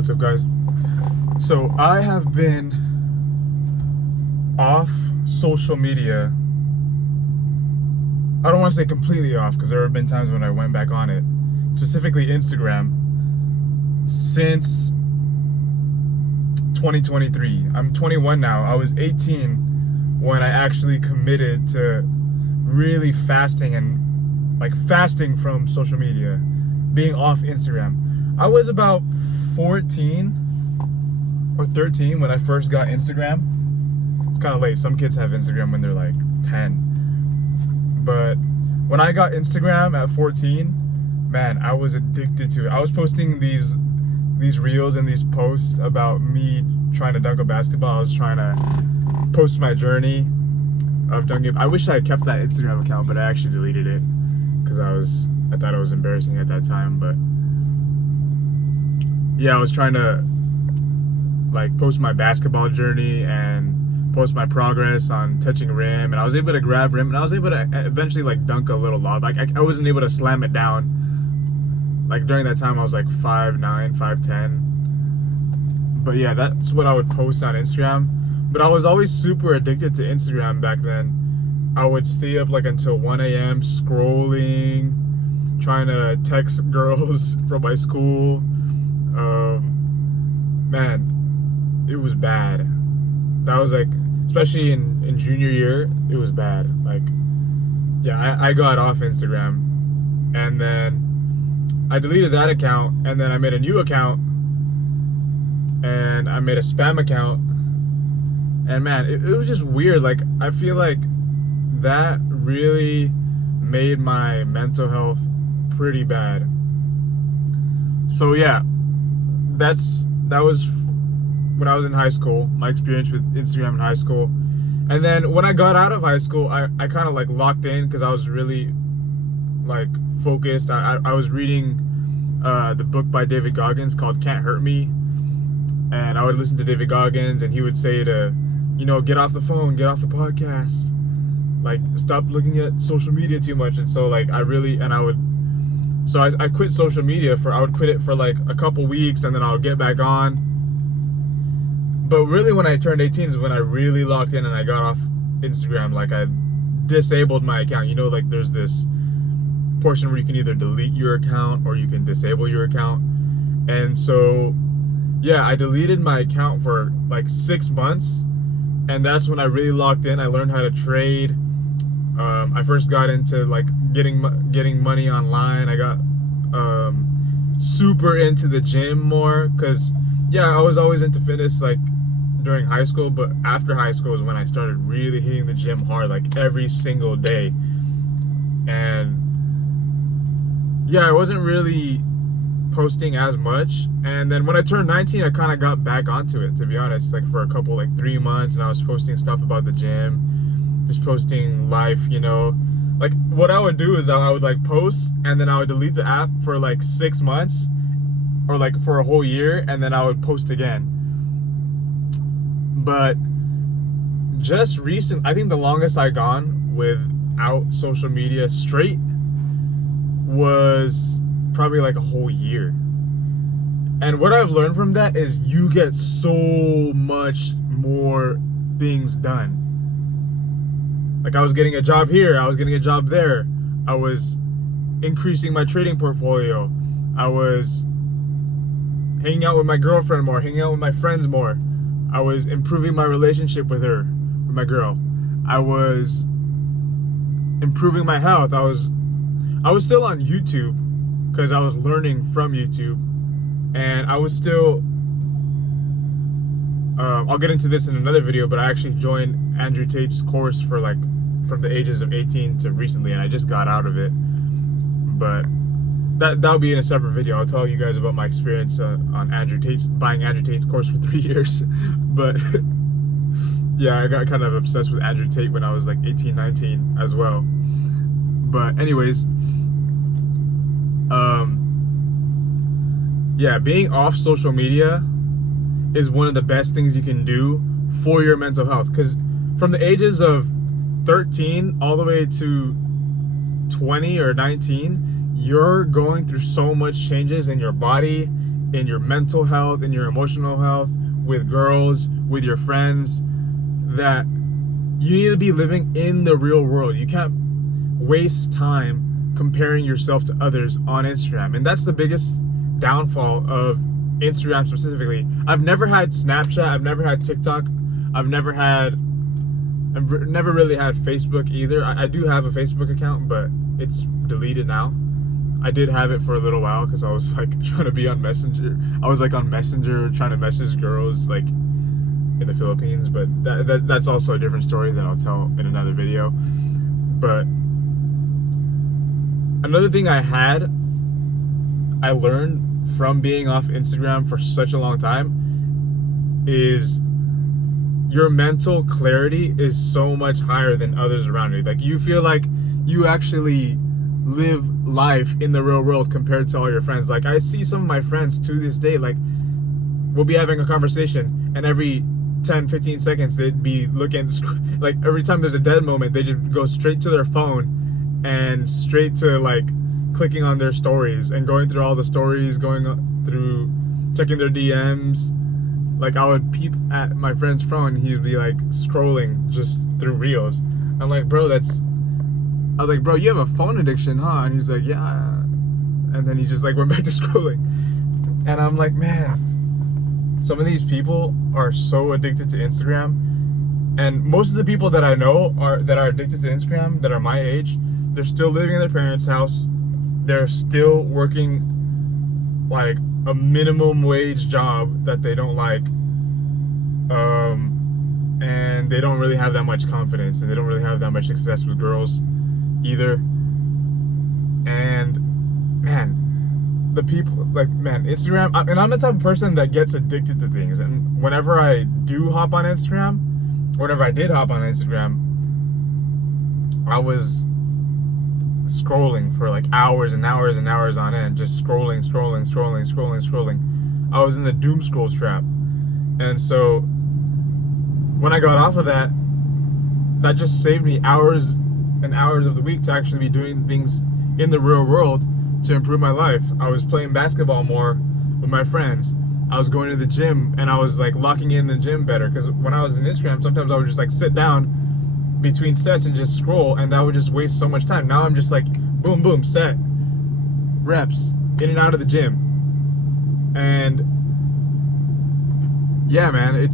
What's up, guys? So I have been off social media. I don't want to say completely off, because there have been times when I went back on it, specifically Instagram, since 2023. I'm 21 now. I was 18 when I actually committed to really fasting from social media, being off Instagram. I was about 14 or 13 when I first got Instagram. It's kind of late. Some kids have Instagram when they're like 10. But when I got Instagram at 14, man, I was addicted to it. I was posting these reels and these posts about me trying to dunk a basketball. I was trying to post my journey of dunking. I wish I had kept that Instagram account, but I actually deleted it because I thought it was embarrassing at that time. But yeah, I was trying to like post my basketball journey and post my progress on touching rim, and I was able to grab rim, and I was able to eventually like dunk a little lob. Like I wasn't able to slam it down. Like during that time I was like 5'9", 5'10". But yeah, that's what I would post on Instagram. But I was always super addicted to Instagram back then. I would stay up like until 1 a.m. scrolling, trying to text girls from my school. Man, it was bad. That was like, especially in junior year, it was bad. Like, yeah, I got off Instagram, and then I deleted that account, and then I made a new account, and I made a spam account, and man, it was just weird. Like, I feel like that really made my mental health pretty bad. So yeah, that was when I was in high school, my experience with Instagram in high school. And then when I got out of high school, I kind of like locked in because I was really like focused. I was reading the book by David Goggins called Can't Hurt Me, and I would listen to David Goggins, and he would say to, get off the phone, get off the podcast, like stop looking at social media too much. And so like I quit social media I would quit it for like a couple weeks, and then I would get back on. But really when I turned 18 is when I really locked in and I got off Instagram. Like I disabled my account. Like there's this portion where you can either delete your account or you can disable your account. And so, yeah, I deleted my account for like 6 months. And that's when I really locked in. I learned how to trade. I first got into like getting money online. I got super into the gym more because, yeah, I was always into fitness like during high school, but after high school is when I started really hitting the gym hard, like every single day. And yeah, I wasn't really posting as much. And then when I turned 19, I kind of got back onto it, to be honest, like for a couple, like 3 months, and I was posting stuff about the gym, just posting life, like what I would do is I would like post, and then I would delete the app for like 6 months or like for a whole year, and then I would post again. But just recent, I think the longest I gone without social media straight was probably like a whole year. And what I've learned from that is you get so much more things done. Like I was getting a job here, I was getting a job there, I was increasing my trading portfolio, I was hanging out with my girlfriend more, hanging out with my friends more, I was improving my relationship with my girl, I was improving my health, I was still on YouTube because I was learning from YouTube, and I was still I'll get into this in another video, but I actually joined Andrew Tate's course for like from the ages of 18 to recently, and I just got out of it. But that'll be in a separate video. I'll tell you guys about my experience on buying Andrew Tate's course for 3 years. But yeah, I got kind of obsessed with Andrew Tate when I was like 18, 19 as well. But anyways, yeah, being off social media is one of the best things you can do for your mental health, because from the ages of 13 all the way to 20 or 19, you're going through so much changes in your body, in your mental health, in your emotional health, with girls, with your friends, that you need to be living in the real world. You can't waste time comparing yourself to others on Instagram. And that's the biggest downfall of Instagram specifically. I've never had Snapchat, I've never had TikTok, I've never really had Facebook either. I do have a Facebook account, but it's deleted now. I did have it for a little while because I was like trying to be on Messenger. I was like on Messenger trying to message girls like in the Philippines, but that's also a different story that I'll tell in another video. But another thing I learned from being off Instagram for such a long time is your mental clarity is so much higher than others around you. Like, you feel like you actually live life in the real world compared to all your friends. Like, I see some of my friends to this day, like, we'll be having a conversation and every 10-15 seconds they'd be looking, like, every time there's a dead moment they just go straight to their phone and straight to like clicking on their stories and going through all the stories, going through checking their DMs. Like, I would peep at my friend's phone, he'd be like scrolling just through reels. I'm like, bro, I was like, bro, you have a phone addiction, huh? And he's like, yeah. And then he just like went back to scrolling. And I'm like, man, some of these people are so addicted to Instagram. And most of the people that I know that are addicted to Instagram, that are my age, they're still living in their parents' house. They're still working like a minimum wage job that they don't like. And they don't really have that much confidence, and they don't really have that much success with girls either. And man, the people, like, man, Instagram, and I'm the type of person that gets addicted to things. And whenever I do hop on Instagram, whenever I did hop on Instagram, I was scrolling for like hours and hours and hours on end, just scrolling. I was in the doom scroll trap. And so when I got off of that, that just saved me hours and hours of the week to actually be doing things in the real world to improve my life. I was playing basketball more with my friends. I was going to the gym, and I was like locking in the gym better, because when I was in Instagram, sometimes I would just like sit down between sets and just scroll, and that would just waste so much time. Now I'm just like boom boom, set, reps, in and out of the gym. And yeah, man,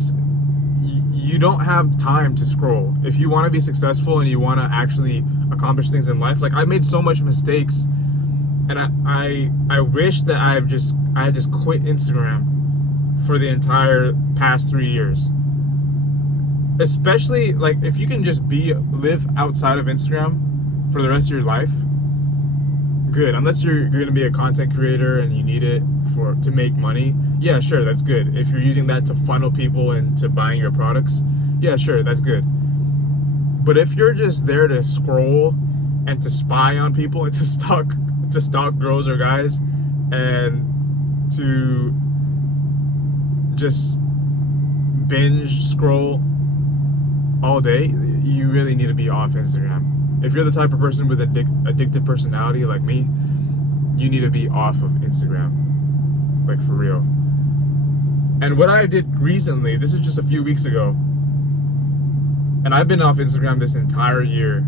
you don't have time to scroll if you want to be successful and you want to actually accomplish things in life. Like, I made so much mistakes, and I wish that I had just quit Instagram for the entire past 3 years. Especially, like, if you can just live outside of Instagram for the rest of your life, good. Unless you're going to be a content creator and you need it to make money, yeah, sure, that's good. If you're using that to funnel people into buying your products, yeah, sure, that's good. But if you're just there to scroll and to spy on people and to stalk girls or guys, and to just binge scroll all day, you really need to be off Instagram. If you're the type of person with addicted personality like me, you need to be off of Instagram, like, for real. And what I did recently, this is just a few weeks ago, and I've been off Instagram this entire year.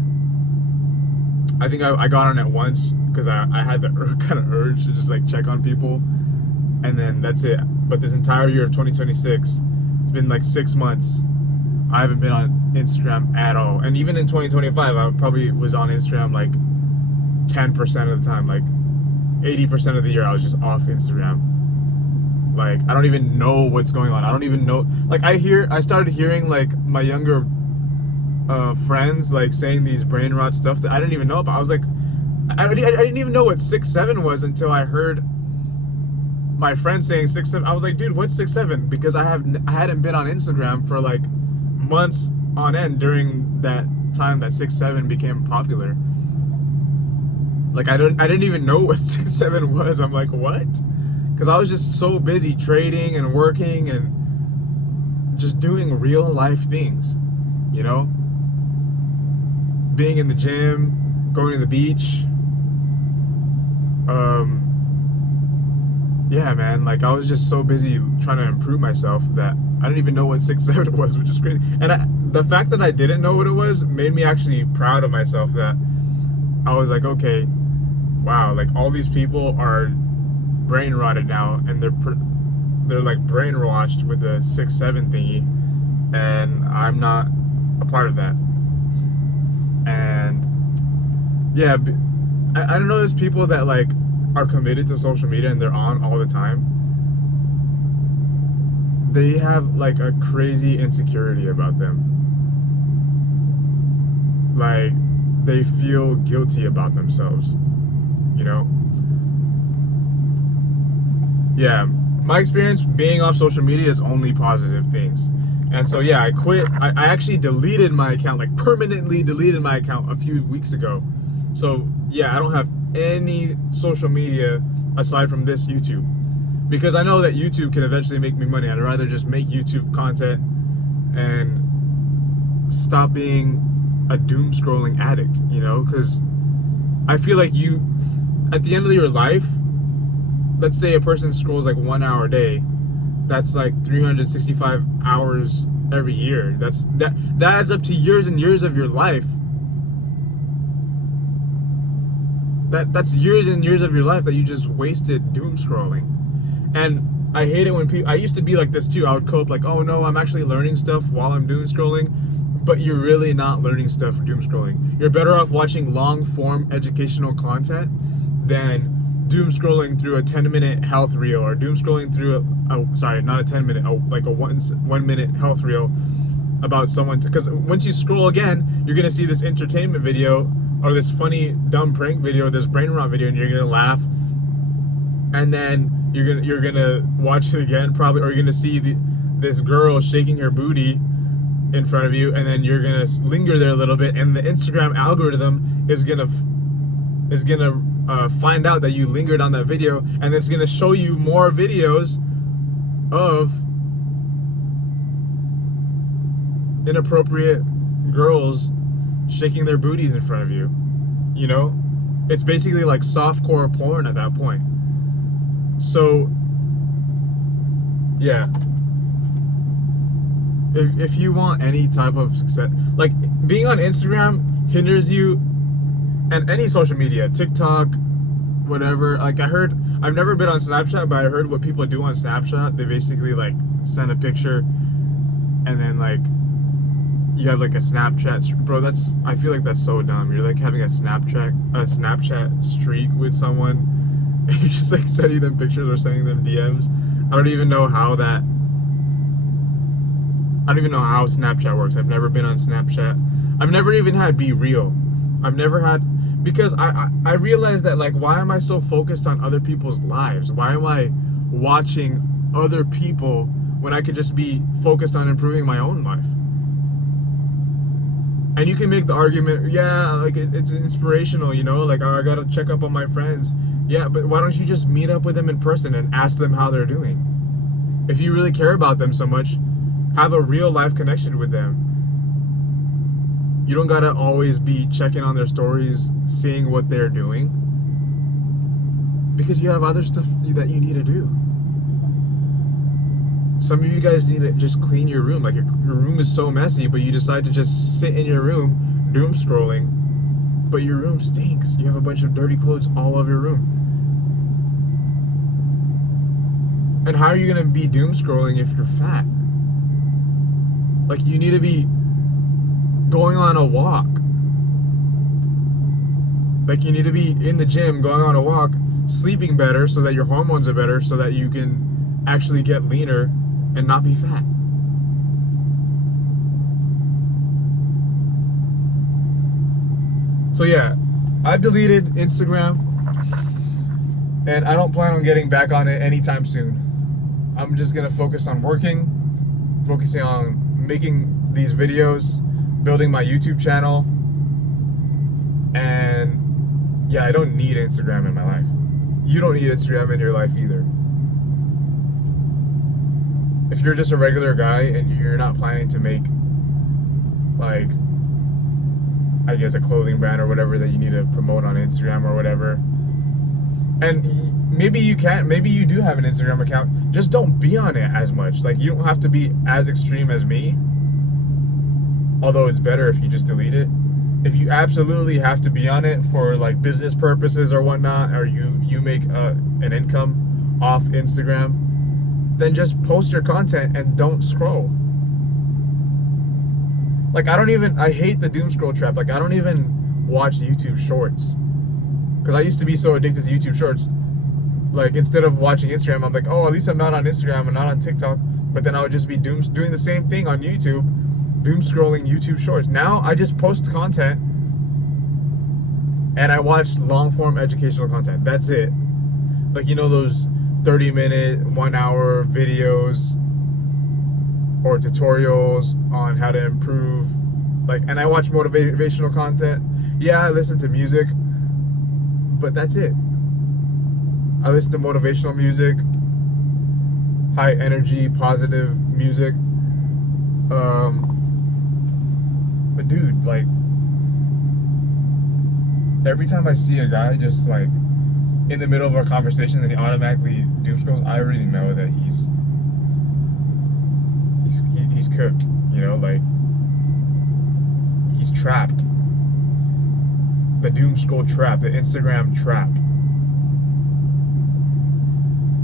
I think I got on it once because I had the kind of urge to just like check on people, and then that's it. But this entire year of 2026, it's been like 6 months, I haven't been on Instagram at all. And even in 2025, I probably was on Instagram like 10% of the time. Like 80% of the year I was just off Instagram. Like, I don't even know what's going on. I don't even know. Like, I started hearing like my younger friends like saying these brain rot stuff that I didn't even know about. I was like, I didn't even know what 6'7" was until I heard my friend saying 6'7". I was like, dude, what's 6'7"? Because I hadn't been on Instagram for like months on end during that time that 6'7" became popular. Like, I didn't even know what 6'7" was. I'm like, what? Because I was just so busy trading and working and just doing real life things, you know? Being in the gym, going to the beach, yeah, man, like I was just so busy trying to improve myself that I didn't even know what 6'7" was, which is crazy. And the fact that I didn't know what it was made me actually proud of myself. That I was like, okay, wow, like all these people are brain rotted now, and they're like brainwashed with the 6'7" thingy, and I'm not a part of that. And yeah, I don't know. There's people that like are committed to social media and they're on all the time. They have like a crazy insecurity about them. Like they feel guilty about themselves, you know? Yeah, my experience being off social media is only positive things. And so yeah, I quit. I actually deleted my account, like permanently deleted my account a few weeks ago. So yeah, I don't have any social media aside from this YouTube, because I know that YouTube can eventually make me money. I'd rather just make YouTube content and stop being a doom scrolling addict, you know? Because I feel like you, at the end of your life, let's say a person scrolls like 1 hour a day, that's like 365 hours every year. That adds up to years and years of your life. That's years and years of your life that you just wasted doom scrolling. And I hate it when people, I used to be like this too. I would cope like, oh no, I'm actually learning stuff while I'm doom scrolling. But you're really not learning stuff for doom scrolling. You're better off watching long form educational content than doom scrolling through a 10-minute health reel, or doom scrolling through sorry, not a 10-minute, like a 1 minute health reel about someone. Because once you scroll again, you're gonna see this entertainment video or this funny dumb prank video, this brain rot video, and you're gonna laugh, and then you're gonna watch it again probably, or you're gonna see this girl shaking her booty in front of you, and then you're gonna linger there a little bit, and the Instagram algorithm is gonna find out that you lingered on that video, and it's gonna show you more videos of inappropriate girls shaking their booties in front of you. You know, it's basically like softcore porn at that point. So yeah, if you want any type of success, like being on Instagram hinders you, and any social media, TikTok, whatever. Like I've never been on Snapchat, but I heard what people do on Snapchat. They basically like send a picture, and then like you have like a Snapchat, bro. I feel like that's so dumb. You're like having a Snapchat streak with someone. And you're just like sending them pictures or sending them DMs. I don't even know how Snapchat works. I've never been on Snapchat. I've never even had Be Real. I've never had, because I realized that, like, why am I so focused on other people's lives? Why am I watching other people when I could just be focused on improving my own life? And you can make the argument, yeah, like it's inspirational, you know, like, oh, I gotta check up on my friends. Yeah, but why don't you just meet up with them in person and ask them how they're doing? If you really care about them so much, have a real life connection with them. You don't gotta always be checking on their stories, seeing what they're doing, because you have other stuff that you need to do. Some of you guys need to just clean your room. Like your room is so messy, but you decide to just sit in your room doom scrolling, but your room stinks. You have a bunch of dirty clothes all over your room. And how are you gonna be doom scrolling if you're fat? Like, you need to be going on a walk. Like, you need to be in the gym, going on a walk, sleeping better so that your hormones are better, so that you can actually get leaner and not be fat. So yeah, I've deleted Instagram, and I don't plan on getting back on it anytime soon. I'm just gonna focus on working, focusing on making these videos, building my YouTube channel, and yeah, I don't need Instagram in my life. You don't need Instagram in your life either. If you're just a regular guy and you're not planning to make, like, I guess a clothing brand or whatever that you need to promote on Instagram or whatever, and maybe you can, maybe you do have an Instagram account. Just don't be on it as much. Like, you don't have to be as extreme as me. Although it's better if you just delete it. If you absolutely have to be on it for like business purposes or whatnot, or you make an income off Instagram, then just post your content and don't scroll. Like, I hate the doom scroll trap. Like, I don't even watch YouTube Shorts because I used to be so addicted to YouTube Shorts. Like, instead of watching Instagram, I'm like, oh, at least I'm not on Instagram, I'm not on TikTok. But then I would just be doing the same thing on YouTube, doom scrolling YouTube Shorts. Now I just post content and I watch long form educational content. That's it. Like, you know, those 30-minute, 1 hour videos or tutorials on how to improve. Like, and I watch motivational content. Yeah, I listen to music, but that's it. I listen to motivational music, high energy, positive music. But dude, like, every time I see a guy just like in the middle of our conversation and he automatically doom scrolls, I already know that he's cooked. You know, like, he's trapped. The doom scroll trap, the Instagram trap.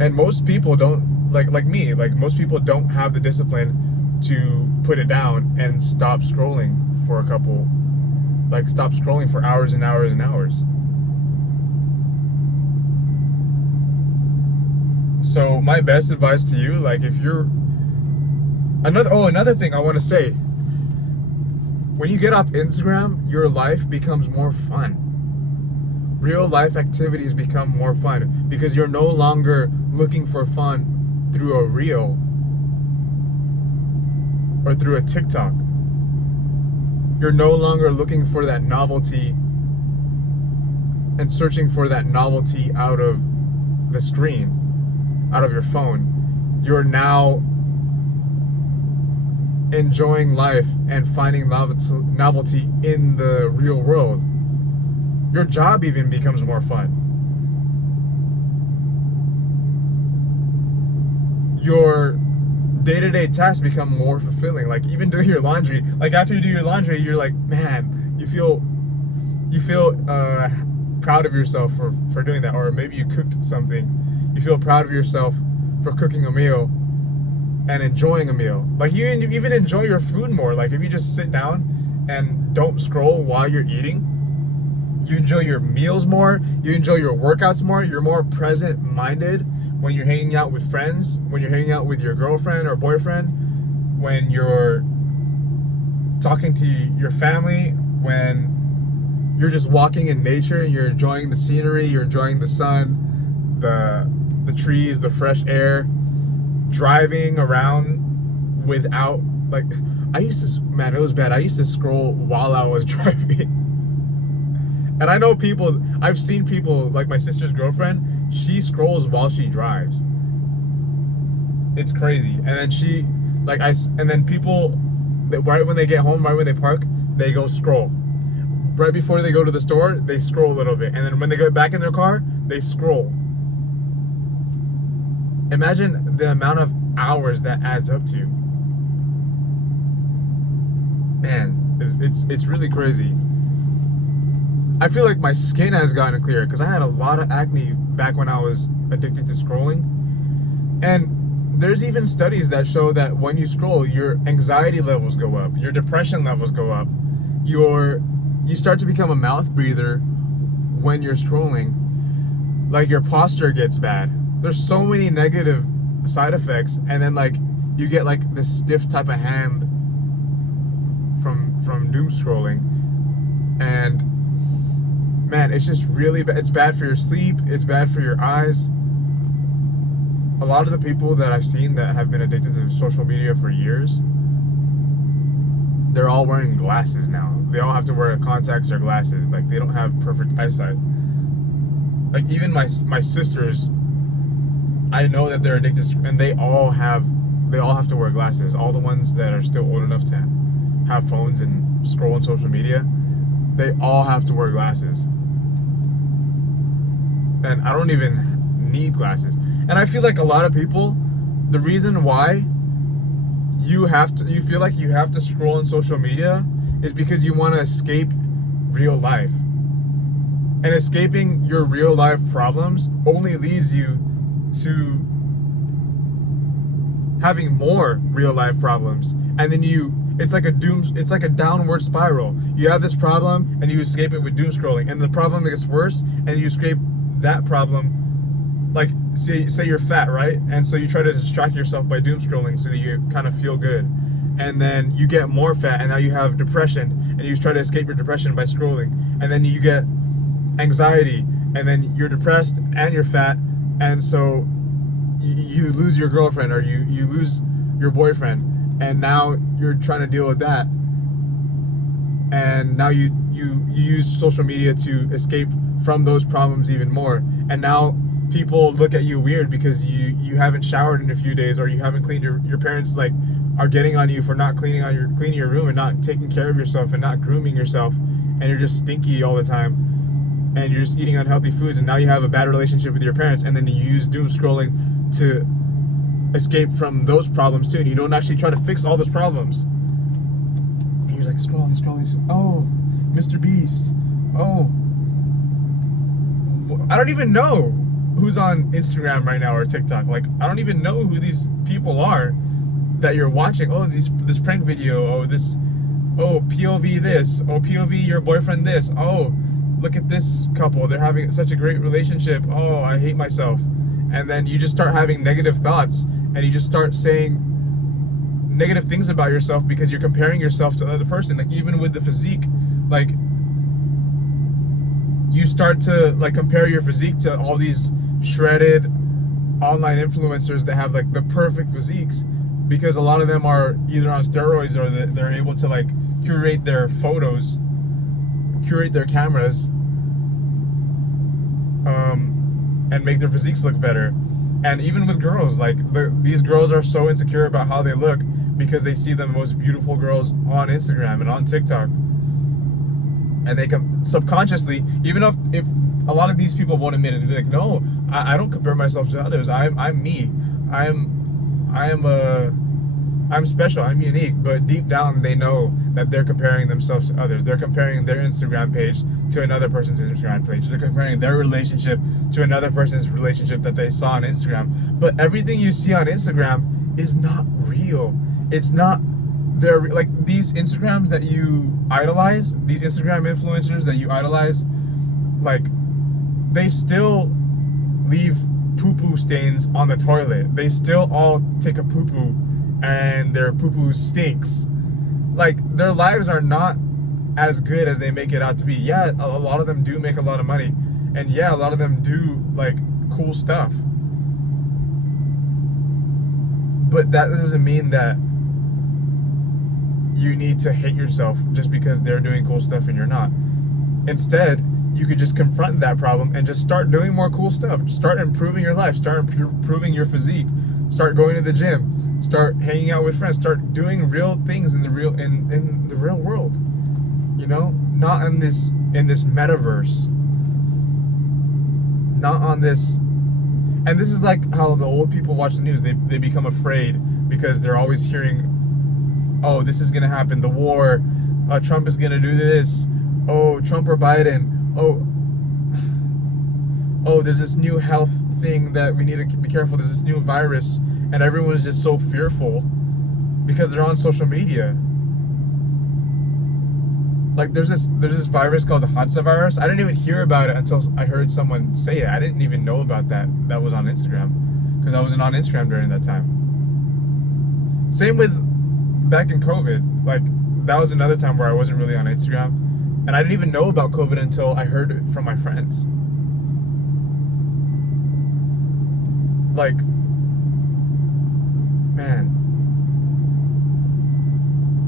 And most people don't, like me, like most people don't have the discipline to put it down and stop scrolling for stop scrolling for hours and hours and hours. So my best advice to you, like, if you're another thing I want to say, when you get off Instagram, your life becomes more fun. Real life activities become more fun because you're no longer looking for fun through a reel or through a TikTok. You're no longer looking for that novelty and searching for that novelty out of the screen, out of your phone. You're now enjoying life and finding novelty in the real world. Your job even becomes more fun. Your day-to-day tasks become more fulfilling. Like, even doing your laundry. Like, after you do your laundry, you're like, man, you feel proud of yourself for doing that. Or maybe you cooked something. You feel proud of yourself for cooking a meal and enjoying a meal. Like, you even enjoy your food more. Like, if you just sit down and don't scroll while you're eating, you enjoy your meals more, you enjoy your workouts more, you're more present-minded when you're hanging out with friends, when you're hanging out with your girlfriend or boyfriend, when you're talking to your family, when you're just walking in nature and you're enjoying the scenery, you're enjoying the sun, the trees, the fresh air, driving around without, like, it was bad. I used to scroll while I was driving. And I know people, I've seen people, like my sister's girlfriend, she scrolls while she drives. It's crazy. And then people, right when they get home, right when they park, they go scroll. Right before they go to the store, they scroll a little bit. And then when they get back in their car, they scroll. Imagine the amount of hours that adds up to. Man, it's really crazy. I feel like my skin has gotten clearer because I had a lot of acne back when I was addicted to scrolling. And there's even studies that show that when you scroll, your anxiety levels go up, your depression levels go up, you start to become a mouth breather when you're scrolling. Like, your posture gets bad. There's so many negative side effects, and then like you get like this stiff type of hand from doom scrolling. And man, it's just really bad. It's bad for your sleep, it's bad for your eyes. A lot of the people that I've seen that have been addicted to social media for years, they're all wearing glasses now. They all have to wear contacts or glasses. Like, they don't have perfect eyesight. Like, even my sisters, I know that they're addicted, and they all have to wear glasses. All the ones that are still old enough to have phones and scroll on social media, they all have to wear glasses. And I don't even need glasses. And I feel like a lot of people, the reason why you feel like you have to scroll on social media is because you want to escape real life. And escaping your real life problems only leads you to having more real life problems. And then it's like a downward spiral. You have this problem and you escape it with doom scrolling, and the problem gets worse and you escape that problem. Like say you're fat, right? And so you try to distract yourself by doom scrolling so that you kind of feel good. And then you get more fat and now you have depression and you try to escape your depression by scrolling. And then you get anxiety and then you're depressed and you're fat, and so you lose your girlfriend or you lose your boyfriend, and now you're trying to deal with that. And now you use social media to escape from those problems even more. And now people look at you weird because you haven't showered in a few days, or you haven't cleaned your parents like are getting on you for not cleaning your room and not taking care of yourself and not grooming yourself, and you're just stinky all the time and you're just eating unhealthy foods, and now you have a bad relationship with your parents, and then you use doom scrolling to escape from those problems too, and you don't actually try to fix all those problems. And you're like scrolling. Oh, Mr. Beast. Oh, I don't even know who's on Instagram right now or TikTok. Like, I don't even know who these people are that you're watching. Oh, this prank video. Oh, POV this. Oh, POV your boyfriend this. Oh, look at this couple. They're having such a great relationship. Oh, I hate myself. And then you just start having negative thoughts, and you just start saying negative things about yourself because you're comparing yourself to another person. Like, even with the physique, like, you start to like compare your physique to all these shredded online influencers that have like the perfect physiques, because a lot of them are either on steroids or they're able to like curate their photos, curate their cameras, and make their physiques look better. And even with girls, like these girls are so insecure about how they look because they see the most beautiful girls on Instagram and on TikTok, and they subconsciously, even if a lot of these people won't admit it, they're like, no, I don't compare myself to others. I'm me. I'm special. I'm unique. But deep down, they know that they're comparing themselves to others. They're comparing their Instagram page to another person's Instagram page. They're comparing their relationship to another person's relationship that they saw on Instagram. But everything you see on Instagram is not real. It's not. They're like these Instagrams that you idolize, these Instagram influencers that you idolize, like, they still leave poo-poo stains on the toilet. They still all take a poo-poo and their poo-poo stinks. Like, their lives are not as good as they make it out to be. Yeah, a lot of them do make a lot of money, and yeah, a lot of them do like cool stuff, but that doesn't mean that you need to hate yourself just because they're doing cool stuff and you're not. Instead, you could just confront that problem and just start doing more cool stuff. Start improving your life. Start improving your physique. Start going to the gym. Start hanging out with friends. Start doing real things in the real world. You know, not in this metaverse. Not on this. And this is like how the old people watch the news. They become afraid because they're always hearing, oh, this is gonna happen, the war, Trump is gonna do this, oh, Trump or Biden, oh, there's this new health thing that we need to be careful, there's this new virus, and everyone's just so fearful because they're on social media. Like, there's this virus called the Hansa virus. I didn't even hear about it until I heard someone say it. I didn't even know about that was on Instagram, because I wasn't on Instagram during that time. Same with back in COVID. Like, that was another time where I wasn't really on Instagram, and I didn't even know about COVID until I heard it from my friends. Like, man,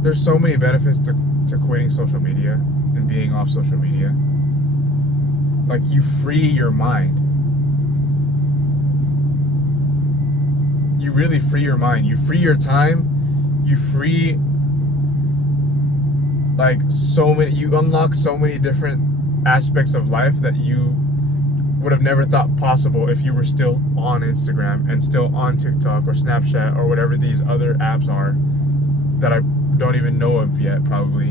there's so many benefits to quitting social media and being off social media. Like, you free your mind. You really free your mind. You free your time. You free, like, you unlock so many different aspects of life that you would have never thought possible if you were still on Instagram and still on TikTok or Snapchat or whatever these other apps are that I don't even know of yet, probably.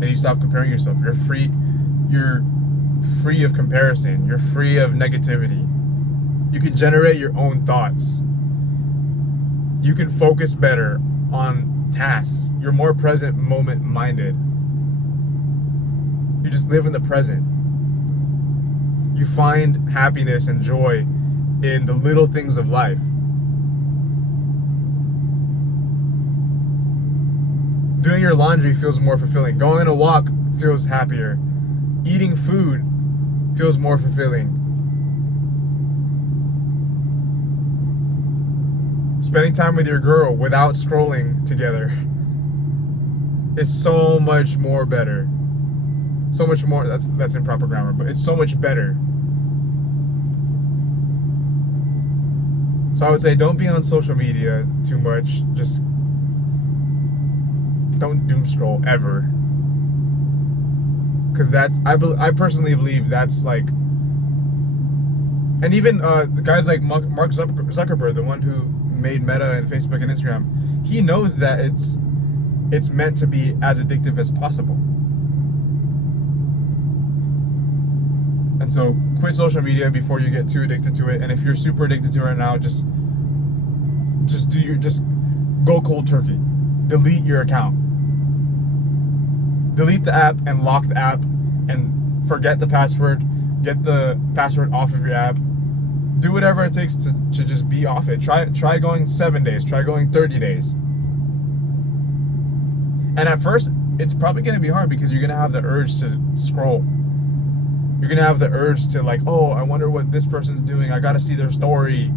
And you stop comparing yourself. You're free of comparison. You're free of negativity. You can generate your own thoughts. You can focus better on tasks. You're more present moment minded. You just live in the present. You find happiness and joy in the little things of life. Doing your laundry feels more fulfilling. Going on a walk feels happier. Eating food feels more fulfilling. Spending time with your girl without scrolling together is so much more better. So much more, that's improper grammar, but it's so much better. So I would say don't be on social media too much. Just don't doom scroll ever. Because I personally believe that's like, and even the guys like Mark Zuckerberg, the one who made Meta and Facebook and Instagram, he knows that it's meant to be as addictive as possible. And so quit social media before you get too addicted to it. And if you're super addicted to it right now, just go cold turkey. Delete your account. Delete the app and lock the app and forget the password. Get the password off of your app. Do whatever it takes to just be off it. Try going 7 days. Try going 30 days. And at first, it's probably going to be hard because you're going to have the urge to scroll. You're going to have the urge to like, oh, I wonder what this person's doing. I got to see their story.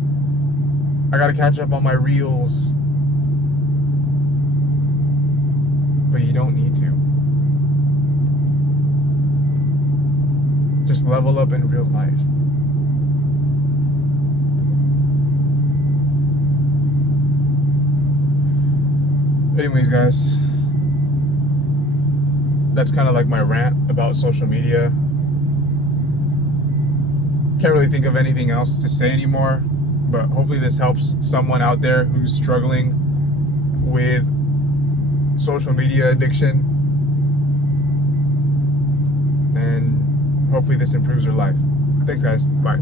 I got to catch up on my reels. But you don't need to. Just level up in real life. Anyways, guys, that's kind of like my rant about social media. Can't really think of anything else to say anymore, but hopefully this helps someone out there who's struggling with social media addiction, and hopefully this improves their life. Thanks, guys. Bye.